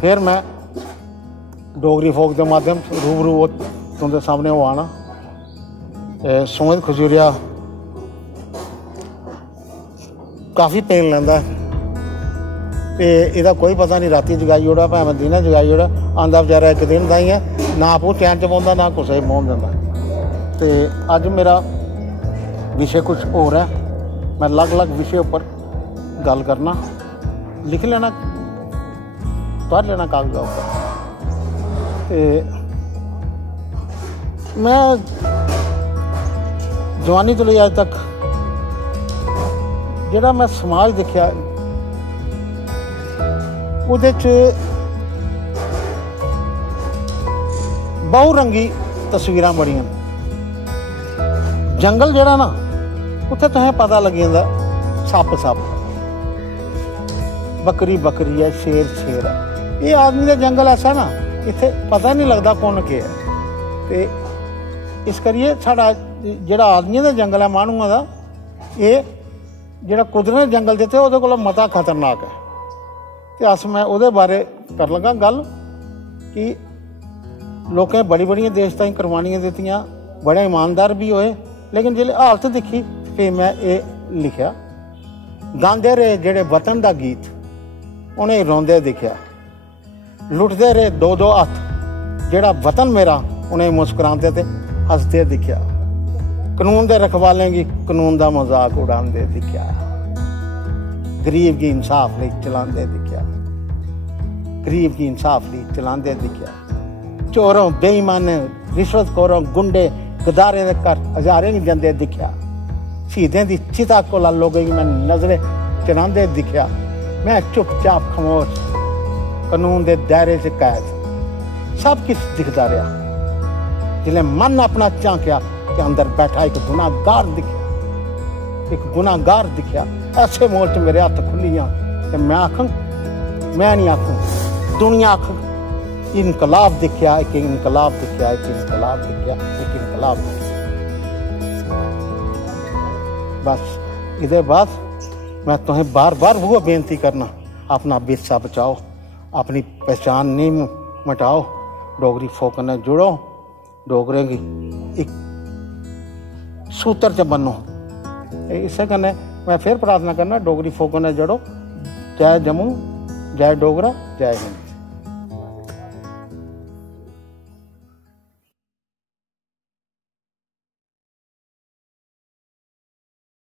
फिर मैं डोगरी फोक के माध्यम से रूबरू तुंदे सामने वो आना। सुमित खजूरिया काफ़ी पेन लैंदा ते एह्दा कोई पता नहीं, राती जगाई ओड़ा भावें दिनें जगाई ओड़ा, आंदा बेचारा एक दिन ताईं है, ना आपूं चैन च बौंदा ना कुसै बौन दिंदा। ते अज मेरा विशे कुछ होर है, मैं अलग अलग विशे उपर गल करना, लिख लेना, पढ़ लेना कागज़ा उपर। ते मैं जवानी तो ले अज तक जिहड़ा मैं समाज दिखिया उहदे च बहुरंगी तस्वीरां बड़ियां। जंगल जिहड़ा ना उत्थे तुसें पता लगी जांदा सप्प सप्प, बकरी बकरी है, शेर शेर है। ये आदमी का जंगल ऐसा ना इत्थे पता नहीं लगता कौन के है। ते इस करिए साडा जिहड़ा आदमियों का जंगल है माहणुआं दा, ये जिहड़ा कुदरत जंगल दित्ते उहदे कोलों मता खतरनाक है। ते अस मैं उहदे बारे कर लगा गल कि लोकें बड़ी बड़ियां देश ताईं कुर्बानियां दित्तियां, बड़े ईमानदार भी होए, लेकिन जिहले हालत दिखी फिर मैं ये लिखिया। गांदे रहे जेहड़े वतन दा गीत उन्हें रोंदे दिखिया, लुटदे रहे दो दो हत्थ जेहड़ा वतन मेरा उन्हें मुस्कुरांदे ते हसदे दिखिया। कानून दे रखवालें गी कानून दा मजाक उड़ांदे दिखिया, गरीब की इंसाफ लई चलांदे दिखिया, गरीब की इंसाफ लई चलांदे दिखिया। चोरों बेईमाने रिश्वतखोरों गुंडे गदारे दे घर हजारे नहीं जंदे दिखिया। शहीदें दी चिता कोला लोगों की मैं नजरें चरांदे दिखिया। मैं चुपचाप खामोश कानून दे दायरे च कैद सब कुछ दिखदा रहा। जिले मन अपना झांकिया के अंदर बैठा एक गुनाहगार दिखिया, एक गुनाहगार दिखिया। ऐसे मोड़ च मेरे हत्थ खुलियां ते मैं आखूं, मैं नहीं आखूं, दुनिया आखूं इनकलाब दिखिया, एक इनकलाब दिखिया, एक इनकलाब दिखिया, एक इनकलाब दिखिया। बस इहदे बाद मैं तुहें बार बार वो बेनती करना, अपना विरसा बचाओ, अपनी पहचान नहीं मिटाओ, डोगरी फोक कन्नै जुड़ो, डोगरें की एक सूत्र च बनो। इस कन्नै मैं फिर प्रार्थना करना, डोगरी फोक कन्नै जुड़ो। जय जम्मू, जय डोगरा, जय हिंद।